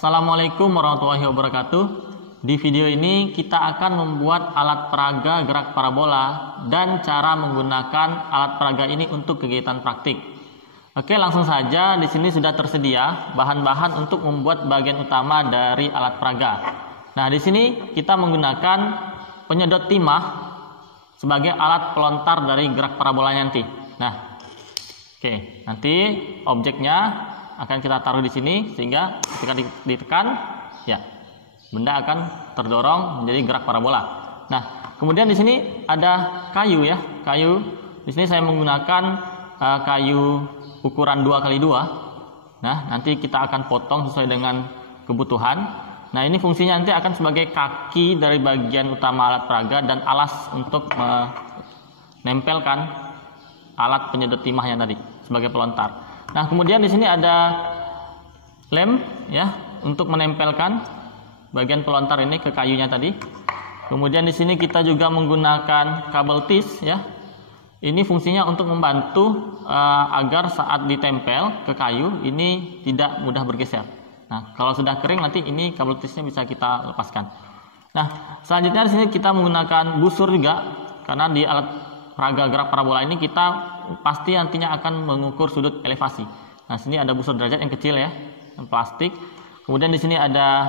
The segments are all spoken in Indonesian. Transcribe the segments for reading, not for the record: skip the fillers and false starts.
Assalamualaikum warahmatullahi wabarakatuh. Di video ini kita akan membuat alat peraga gerak parabola dan cara menggunakan alat peraga ini untuk kegiatan praktik. Oke, langsung saja. Di sini sudah tersedia bahan-bahan untuk membuat bagian utama dari alat peraga. Nah, di sini kita menggunakan penyedot timah sebagai alat pelontar dari gerak parabola nanti. Nah, oke, nanti objeknya akan kita taruh di sini sehingga ketika ditekan, ya, benda akan terdorong menjadi gerak parabola. Nah, kemudian di sini ada kayu, ya, kayu. Di sini saya menggunakan kayu ukuran 2x2. Nah, nanti kita akan potong sesuai dengan kebutuhan. Nah, ini fungsinya nanti akan sebagai kaki dari bagian utama alat peraga dan alas untuk menempelkan alat penyedot timahnya tadi sebagai pelontar. Nah, kemudian di sini ada lem, ya, untuk menempelkan bagian pelontar ini ke kayunya tadi. Kemudian di sini kita juga menggunakan kabel tis, ya. Ini fungsinya untuk membantu agar saat ditempel ke kayu ini tidak mudah bergeser. Nah, kalau sudah kering nanti ini kabel tisnya bisa kita lepaskan. Nah, selanjutnya di sini kita menggunakan busur juga, karena di alat peraga gerak parabola ini kita pasti nantinya akan mengukur sudut elevasi. Nah, sini ada busur derajat yang kecil, ya, yang plastik. Kemudian di sini ada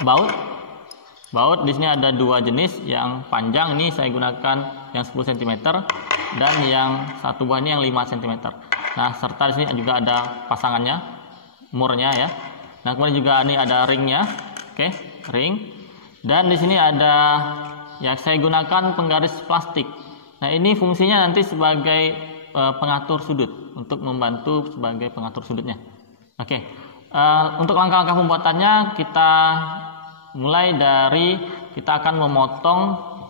baut. Baut di sini ada dua jenis, yang panjang ini saya gunakan yang 10 cm dan yang satu buah ini yang 5 cm. Nah, serta di sini juga ada pasangannya, murnya, ya. Nah, kemudian juga ini ada ringnya. Oke, ring. Dan di sini ada, ya, saya gunakan penggaris plastik. Nah, ini fungsinya nanti sebagai pengatur sudut, untuk membantu sebagai pengatur sudutnya. Oke, untuk langkah-langkah pembuatannya kita mulai dari kita akan memotong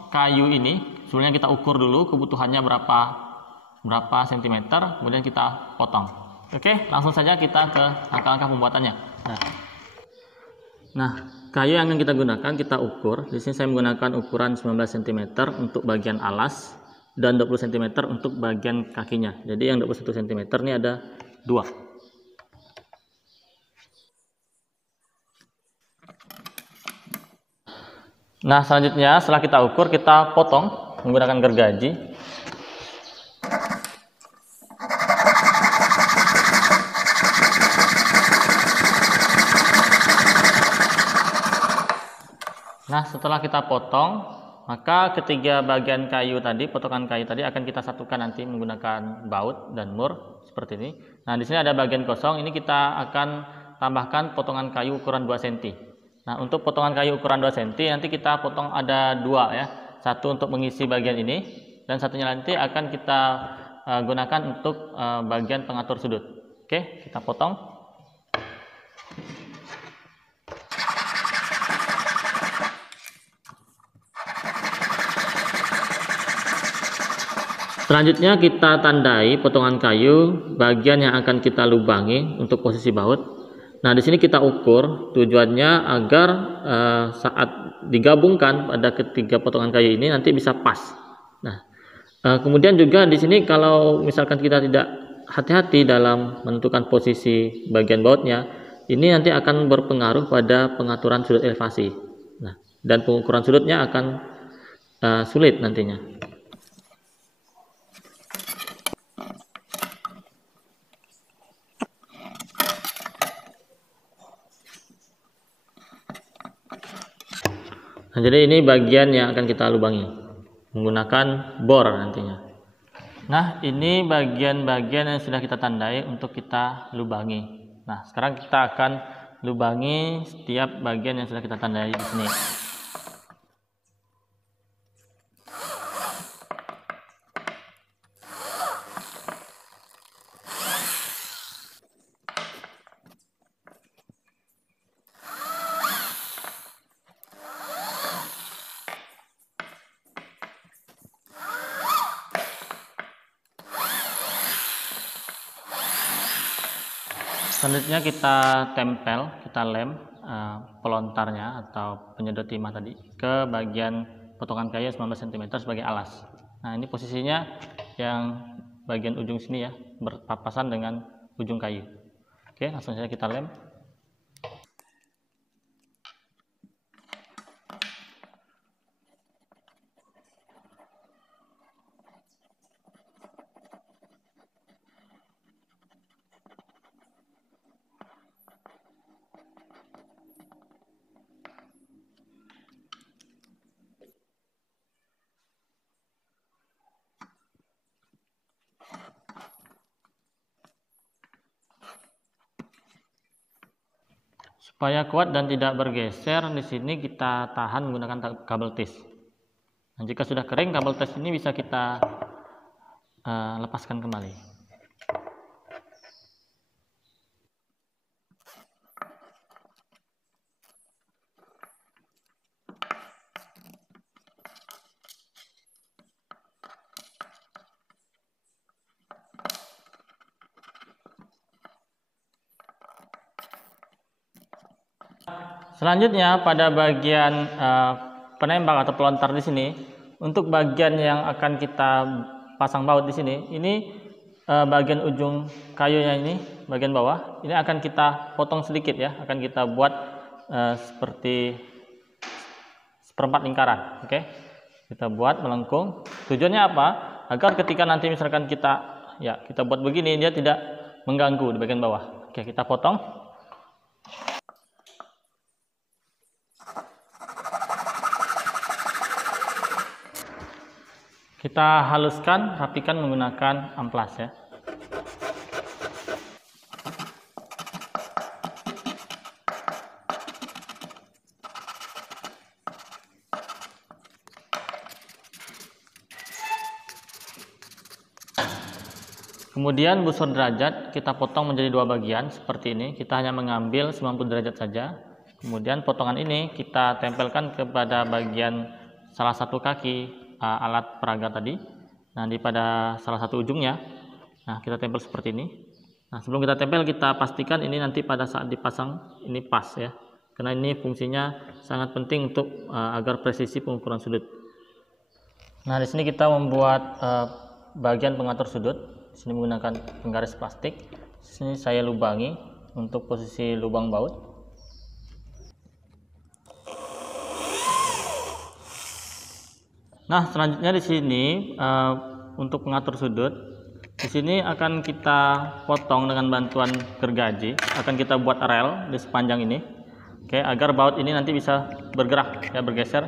kayu ini. Sebelumnya kita ukur dulu kebutuhannya berapa sentimeter, kemudian kita potong. Oke, langsung saja kita ke langkah-langkah pembuatannya. Nah, kayu yang akan kita gunakan kita ukur. Di sini saya menggunakan ukuran 19 cm untuk bagian alas dan 20 cm untuk bagian kakinya. Jadi yang 21 cm ini ada 2. Nah, selanjutnya setelah kita ukur, kita potong menggunakan gergaji. Nah, setelah kita potong, maka ketiga bagian kayu tadi, potongan kayu tadi akan kita satukan nanti menggunakan baut dan mur seperti ini. Nah, di sini ada bagian kosong, ini kita akan tambahkan potongan kayu ukuran 2 cm. Nah, untuk potongan kayu ukuran 2 cm nanti kita potong ada 2, ya. Satu untuk mengisi bagian ini dan satunya nanti akan kita gunakan untuk bagian pengatur sudut. Oke, kita potong. Selanjutnya kita tandai potongan kayu bagian yang akan kita lubangi untuk posisi baut. Nah, di sini kita ukur tujuannya agar saat digabungkan pada ketiga potongan kayu ini nanti bisa pas. Nah, kemudian juga di sini kalau misalkan kita tidak hati-hati dalam menentukan posisi bagian bautnya, ini nanti akan berpengaruh pada pengaturan sudut elevasi. Nah, dan pengukuran sudutnya akan sulit nantinya. Nah, jadi ini bagian yang akan kita lubangi menggunakan bor nantinya. Nah, ini bagian-bagian yang sudah kita tandai untuk kita lubangi. Nah, sekarang kita akan lubangi setiap bagian yang sudah kita tandai di sini. Selanjutnya kita tempel, kita lem pelontarnya atau penyedot timah tadi ke bagian potongan kayu 19 cm sebagai alas. Nah, ini posisinya yang bagian ujung sini, ya, berpapasan dengan ujung kayu. Oke, langsung saja kita lem. Supaya kuat dan tidak bergeser, di sini kita tahan menggunakan kabel tis. Nah, jika sudah kering, kabel tis ini bisa kita lepaskan kembali. Selanjutnya pada bagian penembak atau pelontar di sini, untuk bagian yang akan kita pasang baut di sini, ini bagian ujung kayunya ini, bagian bawah, ini akan kita potong sedikit ya, akan kita buat seperti seperempat lingkaran, oke? Kita buat melengkung. Tujuannya apa? Agar ketika nanti misalkan kita buat begini, dia tidak mengganggu di bagian bawah. Oke, kita potong. Kita haluskan, rapikan menggunakan amplas ya. Kemudian busur derajat kita potong menjadi dua bagian seperti ini. Kita hanya mengambil 90 derajat saja. Kemudian potongan ini kita tempelkan kepada bagian salah satu kaki alat peraga tadi. Nah, pada salah satu ujungnya. Nah, kita tempel seperti ini. Nah, sebelum kita tempel, kita pastikan ini nanti pada saat dipasang ini pas ya. Karena ini fungsinya sangat penting untuk agar presisi pengukuran sudut. Nah, di sini kita membuat bagian pengatur sudut. Di sini menggunakan penggaris plastik. Di sini saya lubangi untuk posisi lubang baut. Nah, selanjutnya di sini untuk pengatur sudut, di sini akan kita potong dengan bantuan gergaji. Akan kita buat rel di sepanjang ini, oke, agar baut ini nanti bisa bergerak ya, bergeser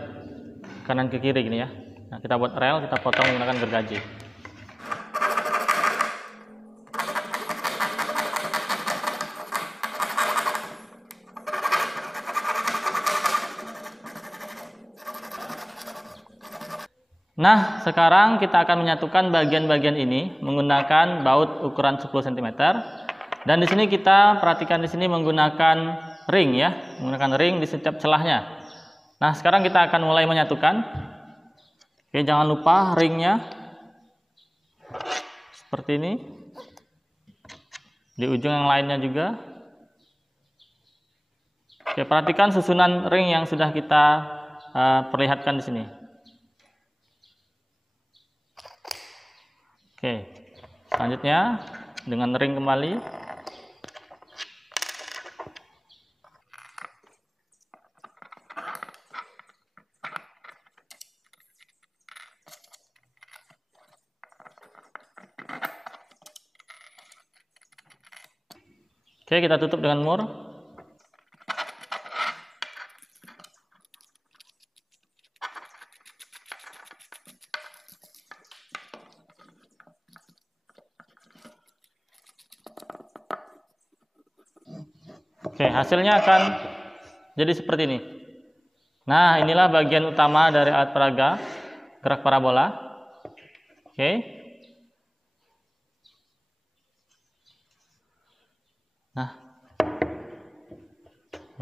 kanan ke kiri gini ya. Nah, kita buat rel, kita potong menggunakan gergaji. Nah, sekarang kita akan menyatukan bagian-bagian ini menggunakan baut ukuran 10 cm. Dan di sini kita perhatikan di sini menggunakan ring ya, menggunakan ring di setiap celahnya. Nah, sekarang kita akan mulai menyatukan. Oke, jangan lupa ringnya seperti ini. Di ujung yang lainnya juga. Oke, perhatikan susunan ring yang sudah kita perlihatkan di sini. Oke, selanjutnya dengan ring kembali. Oke, kita tutup dengan mur. Oke, hasilnya akan jadi seperti ini. Nah, inilah bagian utama dari alat peraga gerak parabola. Oke.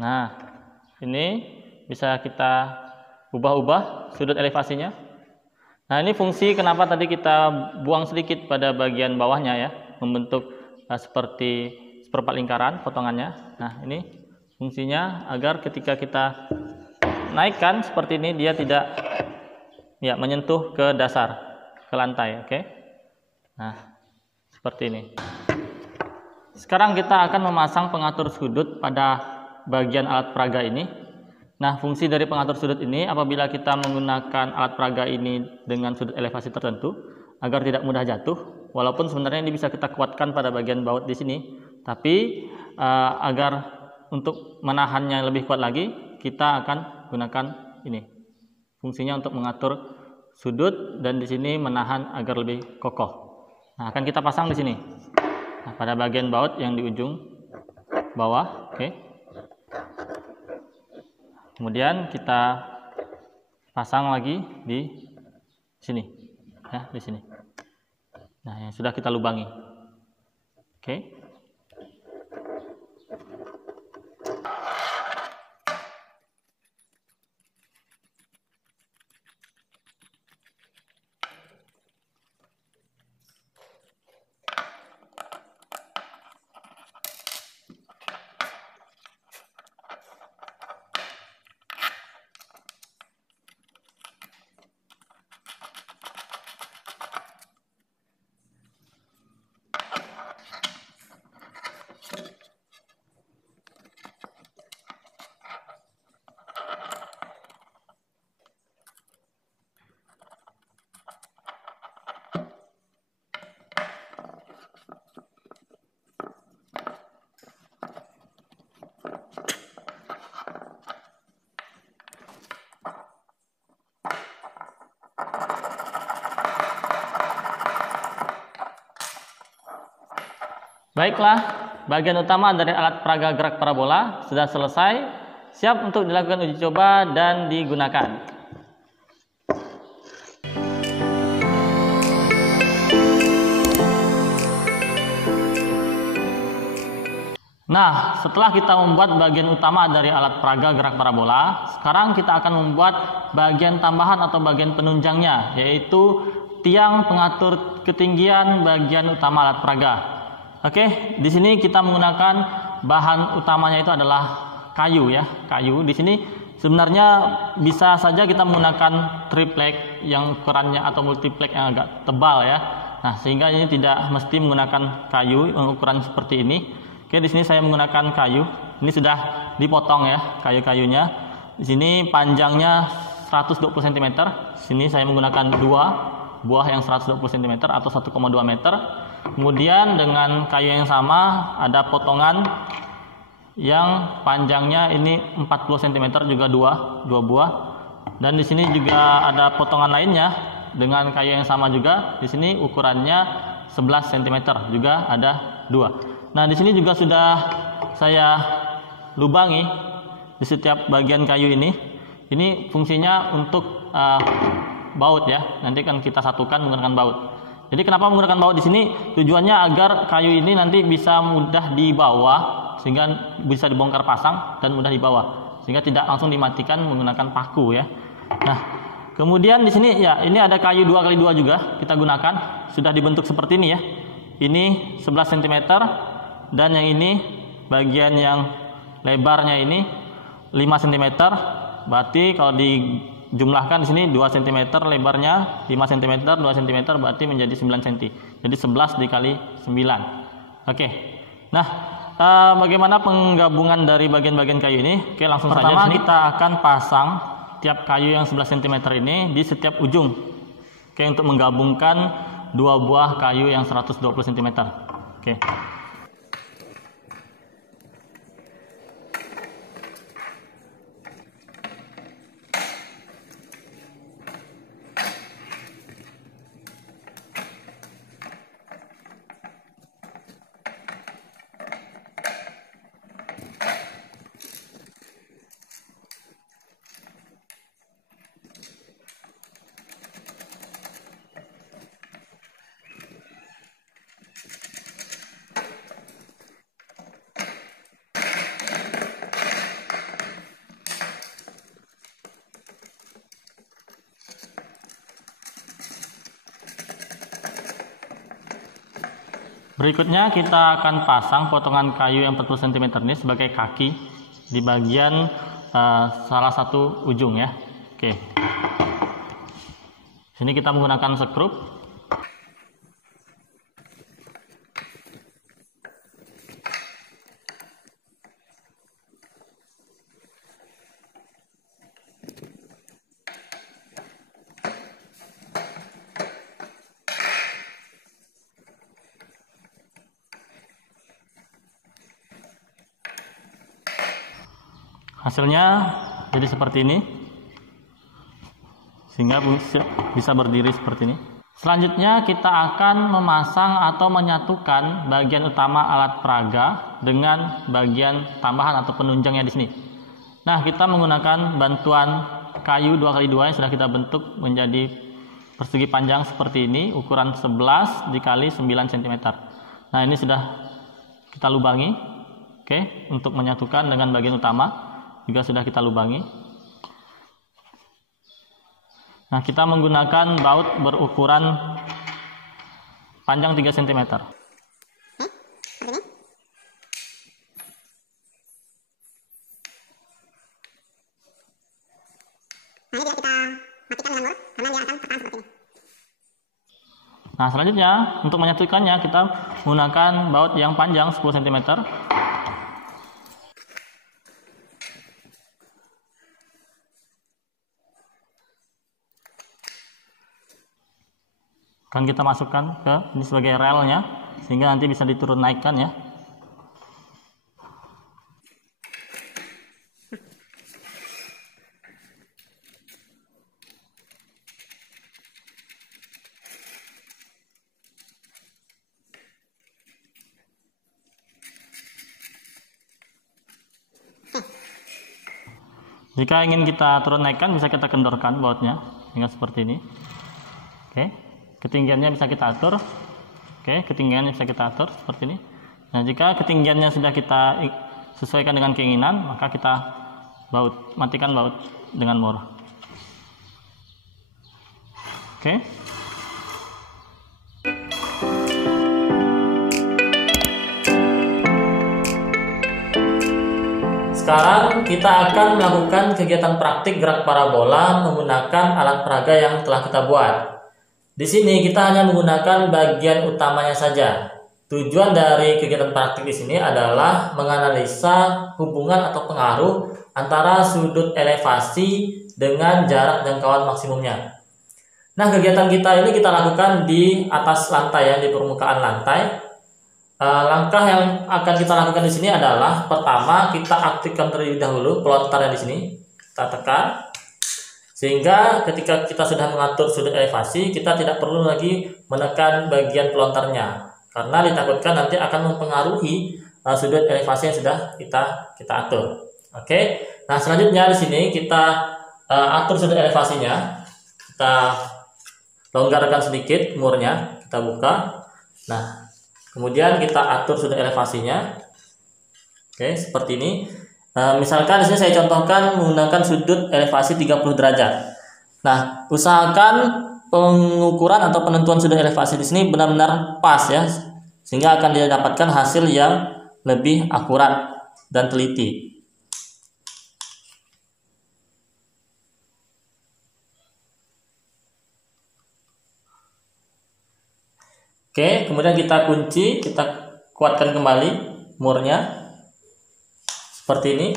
Nah, ini bisa kita ubah-ubah sudut elevasinya. Nah, ini fungsi kenapa tadi kita buang sedikit pada bagian bawahnya ya, membentuk seperti seperempat lingkaran potongannya. Nah, ini fungsinya agar ketika kita naikkan seperti ini dia tidak ya menyentuh ke dasar, ke lantai, oke? Nah, seperti ini. Sekarang kita akan memasang pengatur sudut pada bagian alat peraga ini. Nah, fungsi dari pengatur sudut ini apabila kita menggunakan alat peraga ini dengan sudut elevasi tertentu agar tidak mudah jatuh, walaupun sebenarnya ini bisa kita kuatkan pada bagian baut di sini, tapi agar untuk menahannya lebih kuat lagi, kita akan gunakan ini. Fungsinya untuk mengatur sudut dan di sini menahan agar lebih kokoh. Nah, akan kita pasang di sini. Nah, pada bagian baut yang di ujung bawah, oke. Kemudian kita pasang lagi di sini, ya, di sini. Nah, yang sudah kita lubangi. Oke. Baiklah, bagian utama dari alat peraga gerak parabola sudah selesai, siap untuk dilakukan uji coba dan digunakan. Nah, setelah kita membuat bagian utama dari alat peraga gerak parabola, sekarang kita akan membuat bagian tambahan atau bagian penunjangnya, yaitu tiang pengatur ketinggian bagian utama alat peraga. Oke, di sini kita menggunakan bahan utamanya itu adalah kayu ya, kayu. Di sini sebenarnya bisa saja kita menggunakan triplek yang ukurannya atau multiplek yang agak tebal ya. Nah, sehingga ini tidak mesti menggunakan kayu yang ukuran seperti ini. Oke, di sini saya menggunakan kayu. Ini sudah dipotong ya, kayu-kayunya. Di sini panjangnya 120 cm. Di sini saya menggunakan 2 buah yang 120 cm atau 1,2 meter. Kemudian dengan kayu yang sama ada potongan yang panjangnya ini 40 cm juga 2 buah. Dan di sini juga ada potongan lainnya dengan kayu yang sama juga. Di sini ukurannya 11 cm juga ada 2. Nah, di sini juga sudah saya lubangi di setiap bagian kayu ini. Ini fungsinya untuk baut ya. Nanti kan kita satukan menggunakan baut. Jadi kenapa menggunakan baut di sini? Tujuannya agar kayu ini nanti bisa mudah dibawa sehingga bisa dibongkar pasang dan mudah dibawa sehingga tidak langsung dimatikan menggunakan paku ya. Nah, kemudian di sini ya ini ada kayu 2x2 juga kita gunakan, sudah dibentuk seperti ini ya. Ini 11 cm dan yang ini bagian yang lebarnya ini 5 cm. Berarti kalau dijumlahkan di sini 2 cm lebarnya, 5 cm, 2 cm berarti menjadi 9 cm. Jadi 11 dikali 9. Oke. Nah, bagaimana penggabungan dari bagian-bagian kayu ini? Oke, langsung saja. Pertama kita akan pasang tiap kayu yang 11 cm ini di setiap ujung. Oke, untuk menggabungkan 2 buah kayu yang 120 cm. Oke. Berikutnya kita akan pasang potongan kayu yang 40 cm ini sebagai kaki di bagian salah satu ujung ya. Oke. Sini kita menggunakan skrup. Hasilnya jadi seperti ini, sehingga bisa berdiri seperti ini. Selanjutnya kita akan memasang atau menyatukan bagian utama alat peraga dengan bagian tambahan atau penunjangnya di sini. Nah, kita menggunakan bantuan kayu 2x2 yang sudah kita bentuk menjadi persegi panjang seperti ini, ukuran 11 dikali 9 cm. Nah, ini sudah kita lubangi. Oke, untuk menyatukan dengan bagian utama juga sudah kita lubangi. Nah, kita menggunakan baut berukuran panjang 3 cm. Nah, selanjutnya untuk menyatukannya kita menggunakan baut yang panjang 10 cm. Akan kita masukkan ke ini sebagai relnya sehingga nanti bisa diturun naikkan ya. Jika ingin kita turun naikkan, bisa kita kendorkan bautnya hingga seperti ini. Oke, ketinggiannya bisa kita atur. Oke, ketinggiannya bisa kita atur seperti ini. Nah, jika ketinggiannya sudah kita sesuaikan dengan keinginan, maka kita matikan baut dengan mur. Oke. Sekarang kita akan melakukan kegiatan praktik gerak parabola menggunakan alat peraga yang telah kita buat. Di sini kita hanya menggunakan bagian utamanya saja. Tujuan dari kegiatan praktik di sini adalah menganalisa hubungan atau pengaruh antara sudut elevasi dengan jarak jangkauan maksimumnya. Nah, kegiatan kita ini kita lakukan di atas lantai ya, di permukaan lantai. Langkah yang akan kita lakukan di sini adalah pertama kita aktifkan terlebih dahulu pelontarnya di sini, kita tekan sehingga ketika kita sudah mengatur sudut elevasi kita tidak perlu lagi menekan bagian pelontarnya karena ditakutkan nanti akan mempengaruhi sudut elevasi yang sudah kita atur. Oke, nah selanjutnya di sini kita atur sudut elevasinya, kita longgarkan sedikit murnya, kita buka. Nah, kemudian kita atur sudut elevasinya. Oke, seperti ini. Misalkan di sini saya contohkan menggunakan sudut elevasi 30 derajat. Nah, usahakan pengukuran atau penentuan sudut elevasi di sini benar-benar pas ya, sehingga akan didapatkan hasil yang lebih akurat dan teliti. Oke, kemudian kita kunci, kita kuatkan kembali murnya seperti ini.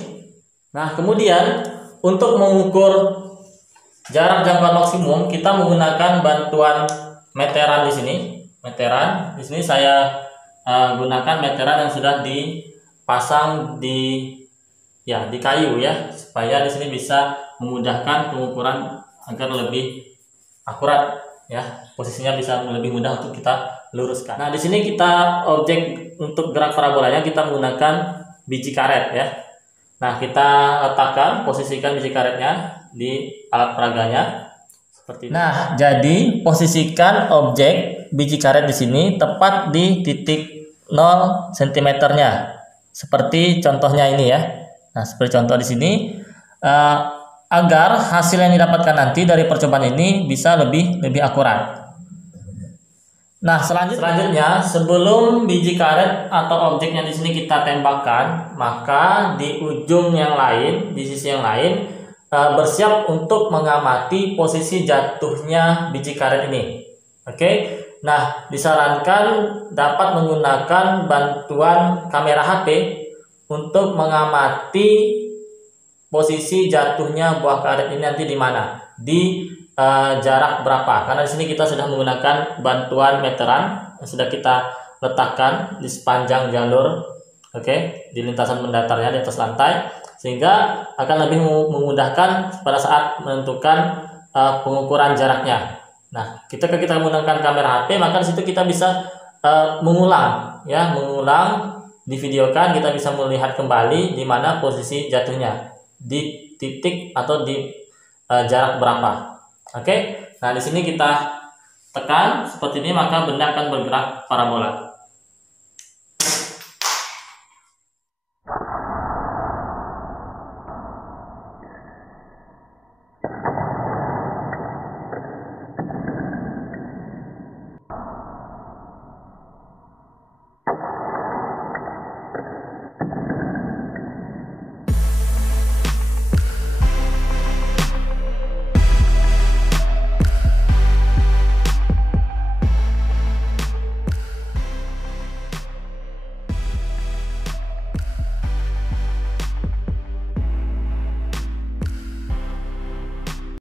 Nah, kemudian untuk mengukur jarak jangkauan maksimum kita menggunakan bantuan meteran di sini. Meteran di sini saya gunakan meteran yang sudah dipasang di kayu ya, supaya di sini bisa memudahkan pengukuran agar lebih akurat ya, posisinya bisa lebih mudah untuk kita luruskan. Nah, di sini kita objek untuk gerak parabolanya kita menggunakan biji karet ya. Nah, kita letakkan, posisikan biji karetnya di alat peraganya seperti ini. Nah, jadi posisikan objek biji karet di sini tepat di titik 0 cm-nya. Seperti contohnya ini ya. Nah, seperti contoh di sini agar hasil yang didapatkan nanti dari percobaan ini bisa lebih akurat. Nah, selanjutnya sebelum biji karet atau objeknya di sini kita tembakkan, maka di ujung yang lain, di sisi yang lain bersiap untuk mengamati posisi jatuhnya biji karet ini. Oke. Nah, disarankan dapat menggunakan bantuan kamera HP untuk mengamati posisi jatuhnya buah karet ini nanti di mana, di jarak berapa, karena di sini kita sudah menggunakan bantuan meteran yang sudah kita letakkan di sepanjang jalur, oke, di lintasan mendatarnya di atas lantai, sehingga akan lebih memudahkan pada saat menentukan pengukuran jaraknya. Nah, ketika kita menggunakan kamera HP, maka di situ kita bisa mengulang divideokan, kita bisa melihat kembali di mana posisi jatuhnya. di titik atau di jarak berapa. Oke. Nah, di sini kita tekan seperti ini, maka benda akan bergerak parabola.